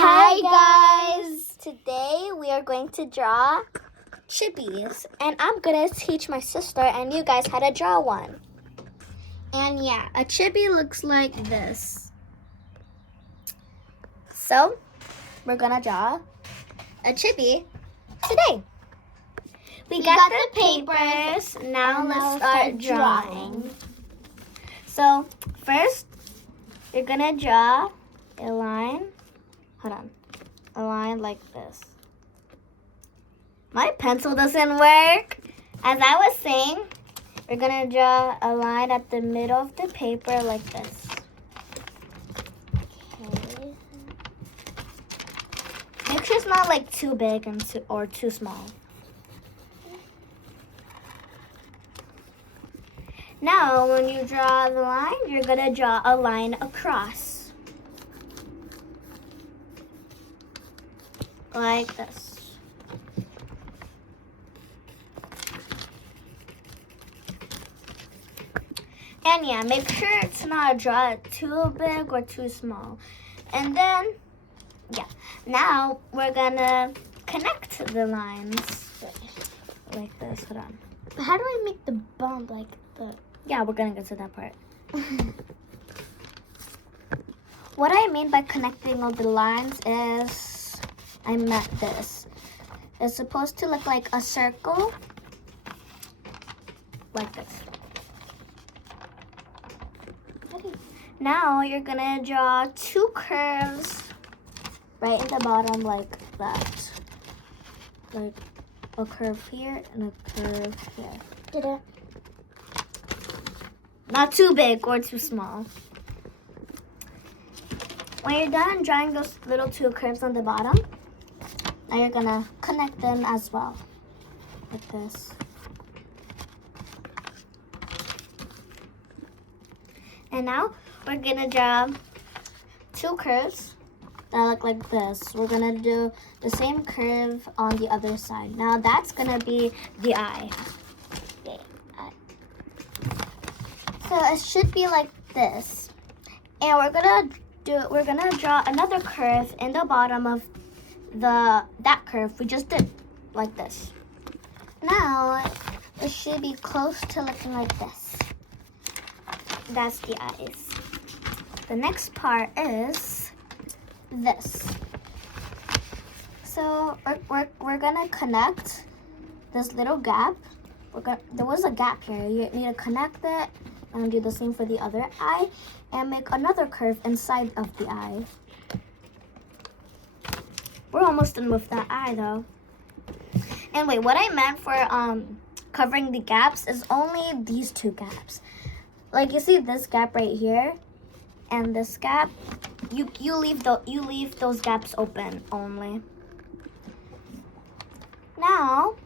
Hi guys! Today we are going to draw chibis, and I'm gonna teach my sister and you guys how to draw one. And yeah, a chibi looks like this. So we're gonna draw a chibi today. We got the papers. Now let's start drawing. So first, you're gonna draw a line. Hold on. A line like this. My pencil doesn't work. As I was saying, we're gonna draw a line at the middle of the paper like this. Okay. Make sure it's not like too big and too small. Now, when you draw the line, you're gonna draw a line across. Like this. And yeah, make sure to not draw it too big or too small. And then, yeah, now we're gonna connect the lines like this. Hold on. How do I make the bump like the... Yeah, we're gonna get to that part. What I mean by connecting all the lines is, I meant this. It's supposed to look like a circle, like this. Okay. Now you're gonna draw two curves right in the bottom like that. Like a curve here and a curve here. Did it? Not too big or too small. When you're done drawing those little two curves on the bottom, now you're gonna connect them as well, like this. And now we're gonna draw two curves that look like this. We're gonna do the same curve on the other side. Now that's gonna be the eye. So it should be like this. And we're gonna draw another curve in the bottom of that curve we just did, like this. Now it should be close to looking like this. That's the eyes. The next part is this. So we're gonna connect this little gap. There was a gap here. You need to connect it and do the same for the other eye and make another curve inside of the eye. We're almost done with that eye though. And wait, what I meant for covering the gaps is only these two gaps. Like you see this gap right here and this gap, you leave those gaps open only. Now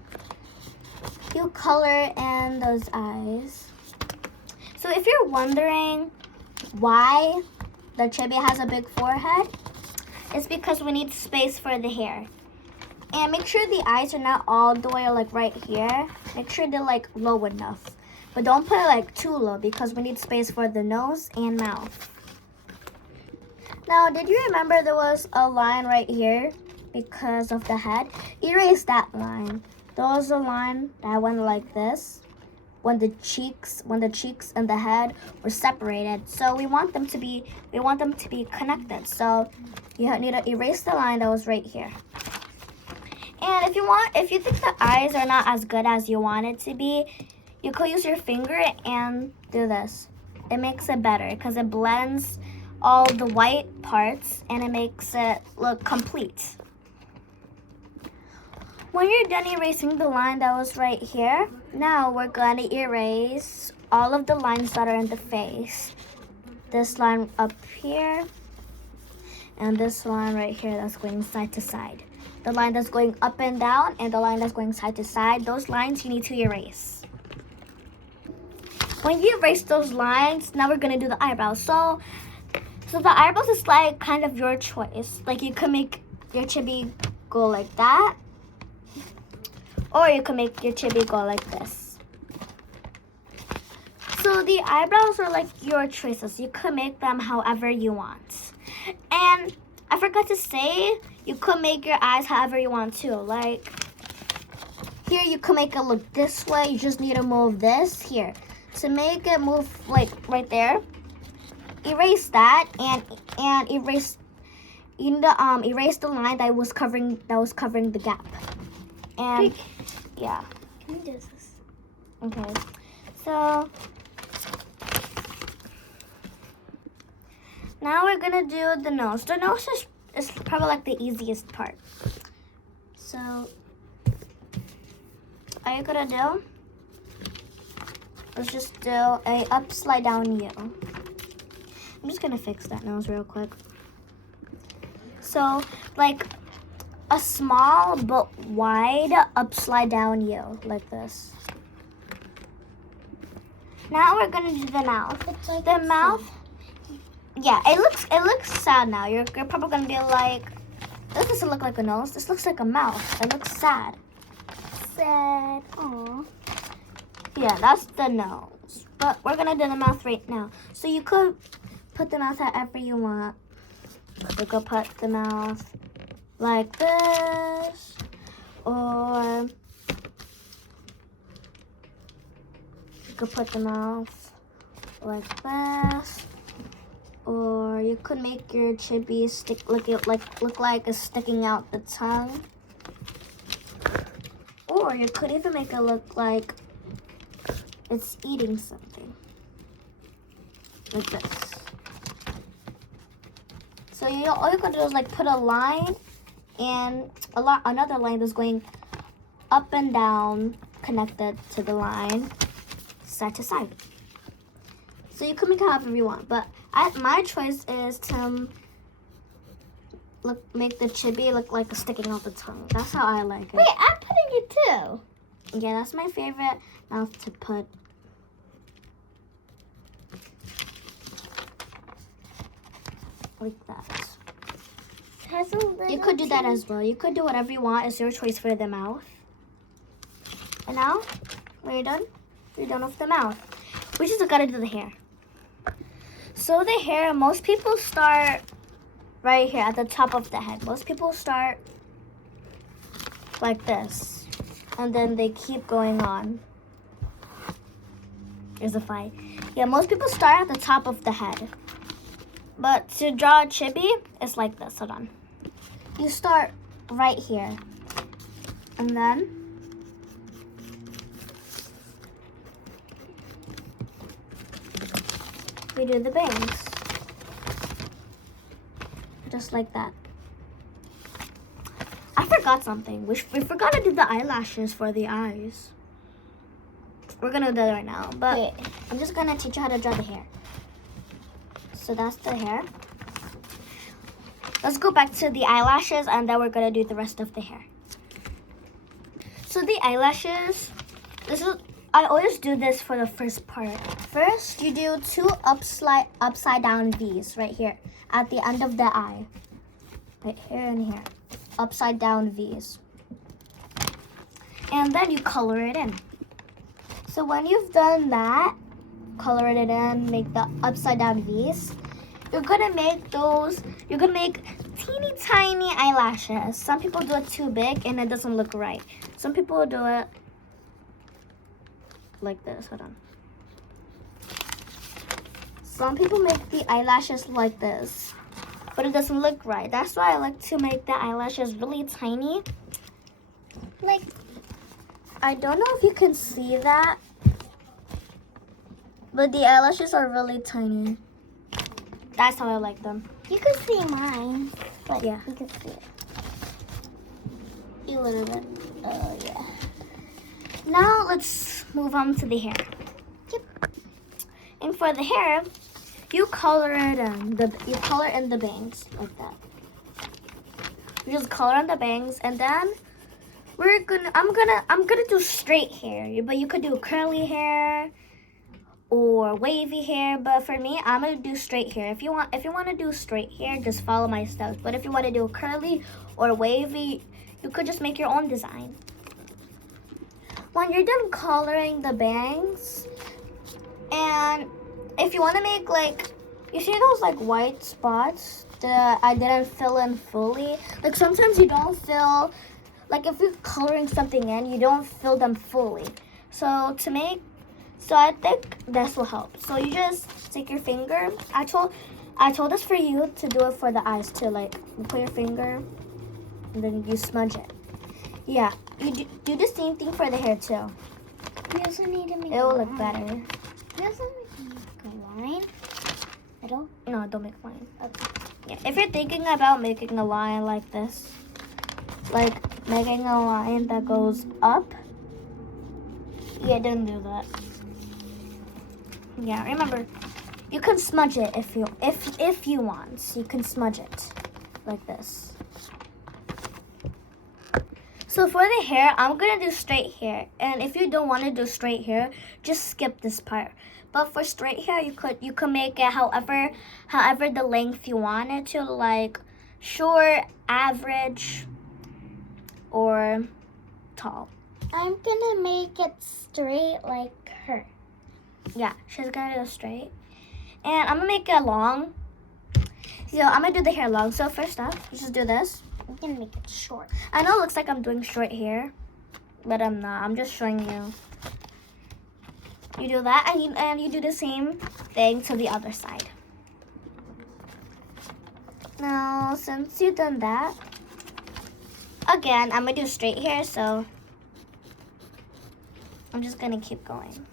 you color in those eyes. So if you're wondering why the chibi has a big forehead, it's because we need space for the hair. And make sure the eyes are not all the way like right here. Make sure they're like low enough. But don't put it like too low because we need space for the nose and mouth. Now, did you remember there was a line right here because of the head? Erase that line. There was a line that went like this when the cheeks and the head were separated. So we want them to be connected. So you need to erase the line that was right here. And if you think the eyes are not as good as you want it to be, you could use your finger and do this. It makes it better because it blends all the white parts and it makes it look complete. When you're done erasing the line that was right here, now we're gonna erase all of the lines that are in the face. This line up here, and this line right here that's going side to side. The line that's going up and down, and the line that's going side to side, those lines you need to erase. When you erase those lines, now we're gonna do the eyebrows. So the eyebrows is like kind of your choice. Like you could make your chibi go like that, or you can make your chibi go like this. So the eyebrows are like your choices. You could make them however you want. And I forgot to say, you could make your eyes however you want to. Like, here you could make it look this way. You just need to move this here. To make it move like right there, erase that and erase erase the line that was covering the gap. And yeah. Can you do this? Okay. So now we're gonna do the nose. The nose is probably like the easiest part. So all you're gonna do is just do a upside down U. I'm just gonna fix that nose real quick. So like a small but wide upside down U, like this. Now we're gonna do the mouth. It's like The mouth. Yeah, it looks sad now. You're probably gonna be like, this doesn't look like a nose. This looks like a mouth. It looks sad. sad. Aww. Yeah, that's the nose. But we're gonna do the mouth right now. So you could put the mouth however you want. You could put the mouth like this, or you could put the mouth like this. Or you could make your chibi look like it's sticking out the tongue. Or you could even make it look like it's eating something. Like this. So all you could do is like put a line and another line that's going up and down connected to the line side to side. So you can make it however you want, but my choice is to make the chibi look like it's sticking out the tongue. That's how I like it. Wait, I'm putting it too. Yeah, that's my favorite mouth to put. Like that. Has a little You could do that teeny- as well. You could do whatever you want. It's your choice for the mouth. And now, we're done. We're done with the mouth. We just gotta do the hair. So the hair, most people start right here at the top of the head. Most people start like this. And then they keep going on. There's a fight. Yeah, most people start at the top of the head. But to draw a chibi, it's like this. Hold on. You start right here. And then we do the bangs. Just like that. I forgot something. We forgot to do the eyelashes for the eyes. We're gonna do that right now. But Wait. I'm just gonna teach you how to draw the hair. So that's the hair. Let's go back to the eyelashes and then we're gonna do the rest of the hair. So the eyelashes, I always do this for the first part. First, you do two upside down V's right here at the end of the eye. Right here and here. Upside down V's. And then you color it in. So when you've done that, color it in, make the upside down V's, you're gonna make teeny tiny eyelashes. Some people do it too big and it doesn't look right. Some people do it like this. Hold on. Some people make the eyelashes like this, but it doesn't look right. That's why I like to make the eyelashes really tiny. Like, I don't know if you can see that, but the eyelashes are really tiny. That's how I like them. You can see mine. But Yeah. you can see it. A little bit. Oh yeah. Now let's move on to the hair. Yep. And for the hair, you color it in. You color in the bangs like that. You just color in the bangs, and then I'm gonna do straight hair, but you could do curly hair or wavy hair. But for me, I'm gonna do straight hair. If you want to do straight hair, just follow my steps. But if you want to do curly or wavy, you could just make your own design. When you're done coloring the bangs, and if you want to make like, you see those like white spots I didn't fill in fully. Like sometimes you don't fill, like if you're coloring something in, you don't fill them fully. So I think this will help. So you just stick your finger. I told this for you to do it for the eyes too. Like you put your finger and then you smudge it. Yeah, you do the same thing for the hair too. We also need to make It will look better. We also need to make a line. Middle? No, don't make line. Okay. Yeah, if you're thinking about making a line like this, like making a line that goes up, yeah, don't do that. Yeah, remember, you can smudge it if you want. You can smudge it like this. So for the hair, I'm gonna do straight hair, and if you don't want to do straight hair, just skip this part. But for straight hair, you could make it however the length you want it to, like short, average, or tall. I'm gonna make it straight like her. Yeah, she's gonna do straight, and I'm gonna make it long. So I'm gonna do the hair long. So first up, you just do this. I'm gonna make it short. I know it looks like I'm doing short hair, but I'm not. I'm just showing you. You do that, and you do the same thing to the other side. Now, since you've done that, again, I'm gonna do straight hair, so I'm just gonna keep going.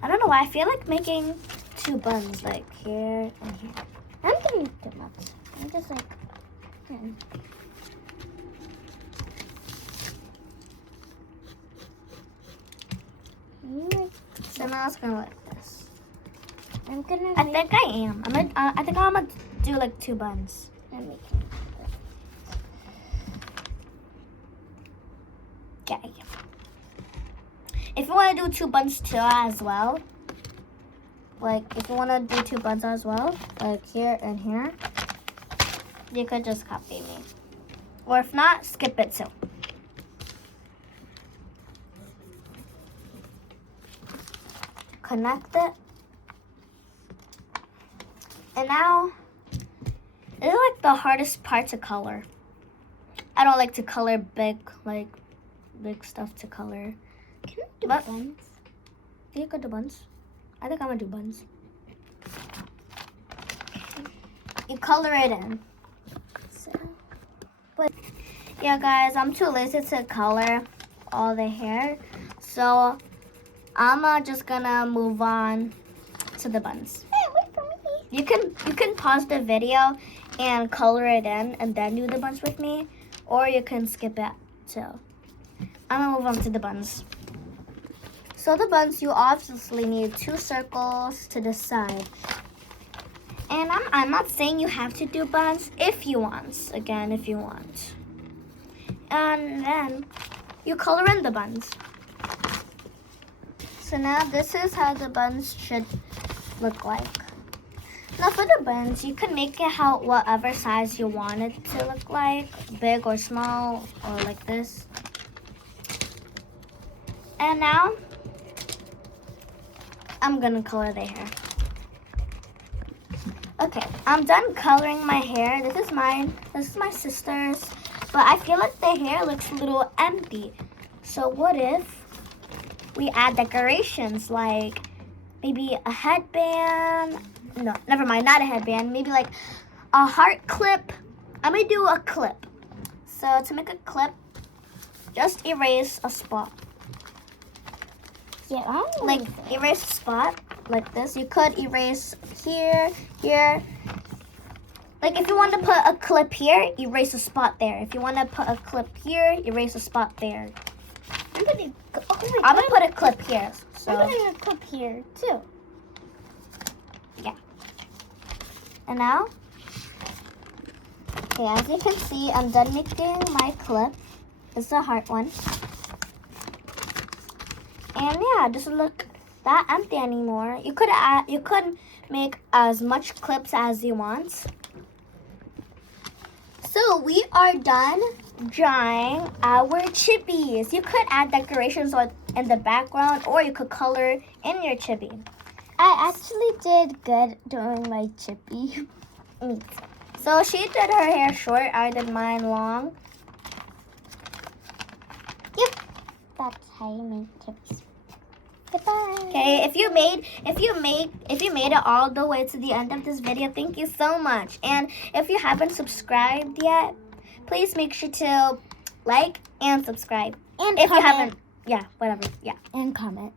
I don't know why, I feel like making two buns, like here and here. I'm gonna make too much. I'm just like, So now it's gonna look like this. I'm gonna. I think I am. I think I'm gonna do like two buns. I'm making. Yeah. If you want to do two buns too as well, like if you want to do two buns as well, like here and here, you could just copy me. Or if not, skip it too. Connect it. And now, this is like the hardest part to color. I don't like to color big stuff to color. Can I do But- buns? You could do buns. I think I'm gonna do buns. You color it in. So, Yeah, guys, I'm too lazy to color all the hair. So, I'm just gonna move on to the buns. hey, wait for me. You can pause the video and color it in and then do the buns with me. Or you can skip it too. I'm gonna move on to the buns. So the buns, you obviously need two circles to the side. And I'm not saying you have to do buns if you want. Again, if you want. And then you color in the buns. So now this is how the buns should look like. Now for the buns, you can make it whatever size you want it to look like. Big or small or like this. And now, I'm gonna color the hair. Okay, I'm done coloring my hair. This is mine. This is my sister's. But I feel like the hair looks a little empty. So what if we add decorations like maybe a headband? No, never mind, not a headband. Maybe like a heart clip. I'm gonna do a clip. So to make a clip, just erase a spot. Yeah, I don't Like erase a spot like this. You could erase here, here. Like if you want to put a clip here, erase a spot there. If you want to put a clip here, erase a spot there. I'm putting. I'm gonna put a clip here. So I'm putting a clip here too. and now, okay, as you can see, I'm done making my clip. It's a heart one. And yeah, it doesn't look that empty anymore. You could make as much clips as you want. So we are done drawing our chibis. You could add decorations in the background, or you could color in your chibi. I actually did good doing my chippy. So she did her hair short. I did mine long. That's how you make chips. Goodbye. Okay, if you made it all the way to the end of this video, thank you so much. And if you haven't subscribed yet, please make sure to like and subscribe. And If comment. you haven't, yeah, whatever, yeah. And comment.